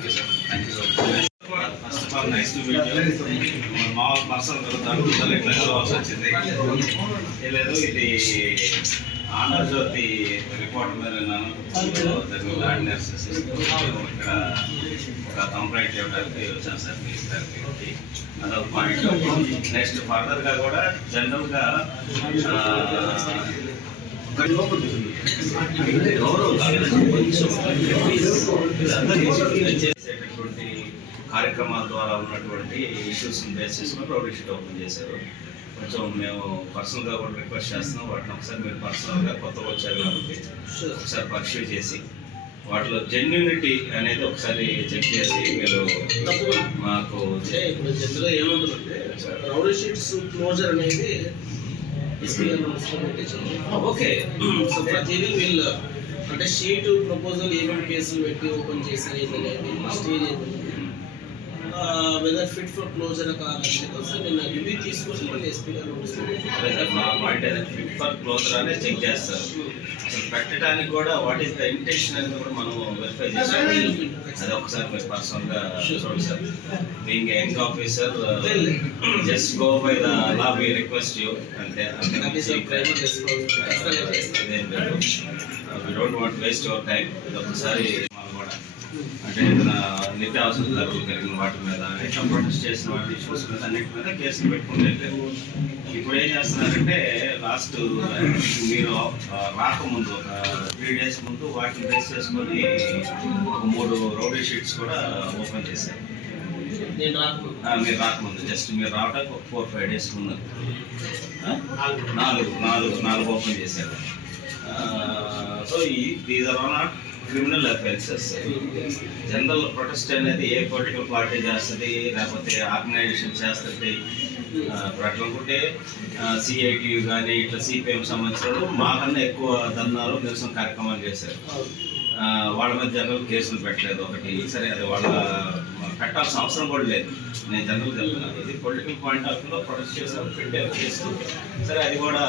Thank person తగ్గుదల వచ్చింది. లేదు ఇది ఆంధ్రజ్యోతి రిపోర్ట్ మీద విన్నాను. తెలుగు ల్యాండ్ ఇక్కడ ఒక కంప్లైంట్ ఇవ్వడానికి వచ్చాను సార్ మీ గారికి అదొక పాయింట్ నెక్స్ట్ ఫర్దర్గా కూడా జనరల్గా చేసేటటువంటి కార్యక్రమాల ద్వారా ఉన్నటువంటి ఇష్యూస్ బేస్ చేసుకుని రౌడీ షీట్ ఓపెన్ చేశారు. కొంచెం మేము పర్సనల్గా కూడా రిక్వెస్ట్ చేస్తున్నాం. వాటిని ఒకసారి మీరు పర్సనల్గా కొత్తగా వచ్చారు కాబట్టి ఒకసారి పర్సూ చేసి వాటిలో జెన్యునిటీ అనేది ఒకసారి చెక్ చేసి మీరు మాకు ఇప్పుడు జనరల్గా ఏమంటుందంటే రౌడీ షీట్స్ క్లోజర్ అనేది S P R okay. So ప్రతిదీ వీళ్ళు అంటే షీట్ ప్రపోజల్ ఏమేమి కేసులు పెట్టి ఓపెన్ చేశారు అనేది stage whether fit for closure sir నేను రివ్యూ తీసుకొని మళ్ళీ ఎస్పీ గారు ఫిట్ ఫర్ క్లోజర్ అనే చెక్ చేస్తారు. పెట్టడానికి కూడా వాట్ ఈస్ ద ఇంటెన్షన్ అనేది కూడా మనం వెరిఫై చేస్తాం. అది ఒకసారి మీరు పర్సనల్గా చూడండి sir. Being young officer just go by the law we request you అంతే అంతే. Don't want waste your time ఒకసారి అంటే ఏదైనా నిత్యావసర ధరలు పెరిగిన వాటి మీద ప్రొటెస్ట్ చేసిన వాటి ఇష్యూస్ మీద అన్నిటి మీద కేసులు పెట్టుకుంటే ఇప్పుడు ఏం చేస్తున్నారంటే లాస్ట్ మీరు రాకముందు ఒక త్రీ డేస్ ముందు వాటిని బేస్ చేసుకొని ఒక మూడు రౌడీ షీట్స్ కూడా ఓపెన్ చేశారు. మీరు రాకముందు జస్ట్ మీరు రావడానికి ఒక ఫోర్ ఫైవ్ డేస్ ముందు? నాలుగు. నాలుగు నాలుగు ఓపెన్ చేశారు. సో ఈ these are not criminal offences general protest అనేది ఏ పొలిటికల్ పార్టీ చేస్తుంది లేకపోతే ఆర్గనైజేషన్ చేస్తుంది ఆ, ఇప్పుడు అనుకుంటే సిఐటి కానీ ఇట్లా సిపిఎం సంబంధించిన మాకన్నా ఎక్కువ ధర్నాలు నిరసన కార్యక్రమాలు చేశారు. వాళ్ళ మీద జనరల్ కేసులు పెట్టలేదు ఒకటి. సరే అది వాళ్ళ పెట్టాల్సిన అవసరం కూడా లేదు. నేను జనరల్ చెప్తున్నాను. ఇది పొలిటికల్ పాయింట్ ఆఫ్ వ్యూలో ప్రొటెస్ట్ చేశారు పెట్టారు కేసు. సరే అది కూడా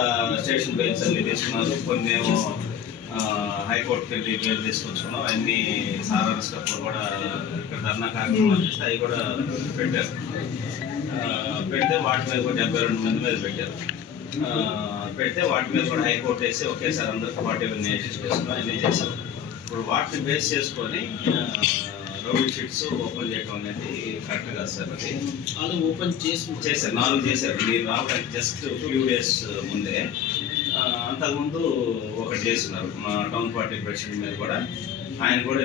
స్టేషన్ బెంచ్ అన్ని తీసుకున్నారు. కొన్ని ఏమో హైకోర్టుకి వెళ్ళి బెయిల్ తీసుకొచ్చుకున్నాం. అన్ని సాధారణ స్టెప్లు కూడా ఇక్కడ ధర్నా కార్యక్రమాలు చేస్తే అవి కూడా పెట్టారు. పెడితే వాటి మీద కూడా డెబ్బై రెండు మంది మీద పెట్టారు. పెడితే వాటి మీద కూడా హైకోర్టు వేసి ఒకేసారి అందరికీ వాటి ఇవన్నీ చేసుకుని అన్నీ చేశారు ఇప్పుడు వాటిని బేస్ చేసుకొని రౌండ్ షీట్స్ ఓపెన్ చేయడం అనేది కరెక్ట్ కాదు సార్ అది. వాళ్ళు ఓపెన్ చేసి చేశారు. నాలుగు చేశారు. మీరు రావడానికి జస్ట్ ఫ్యూ డేస్ ముందే. అంతకుముందు ఒకటి చేస్తున్నారు మా టౌన్ పార్టీ ప్రెసిడెంట్ మీద కూడా. ఆయన కూడా